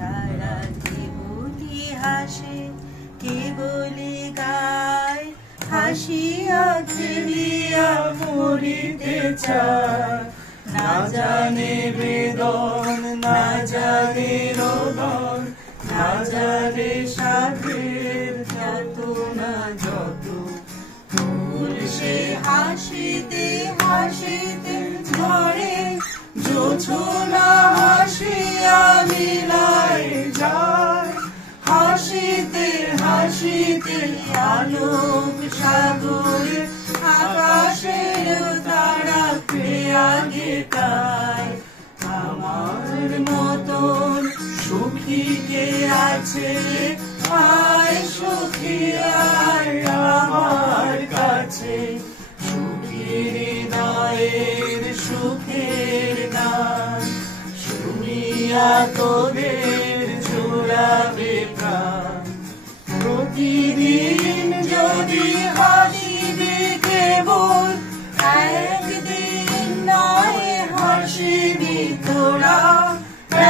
তারা কেবলি হাসে, কেবলি গায়, হাসিয়া খেলিয়া মরিতে চায়। না জানে বেদন, না জানে রোদন, না জানে সাধের যাতনা যত। ফুল সে হাসিতে হাসিতে ঝরে, জোছনা হাসিয়া লীলায় যায়। হাসিতে হাসিতে আলোক সাগরে, আকাশের তারা আগে তাই। আমার মতন সুখী কে আছে, আয় সুখী আয় আমার কাছে। সুখী হৃদয়ের সুখের গান শুনিয়া তোদের জোড়াবে প্রাণ। প্রতিদিন যদি হাসিবে কেবল, একদিন নয় হাসিবি তোরা।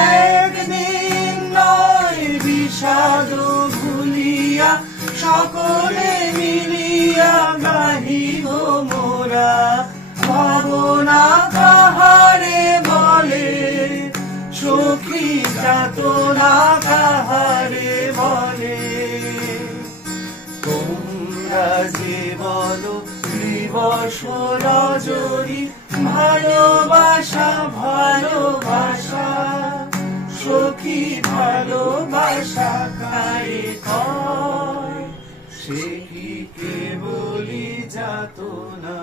একদিন নয় বিষাদ ভুলিয়া, সকলে মিলিয়া গাহিব মোরা। ভাবনা কাহারে বলে, সখী যাতনা কাহারে বলে। তোমরা যে বলো দিবস রজনী, ভালোবাসা ভালোবাসা। সখী ভালোবাসা কারে কয়, সে কি কেবলি যাতনা।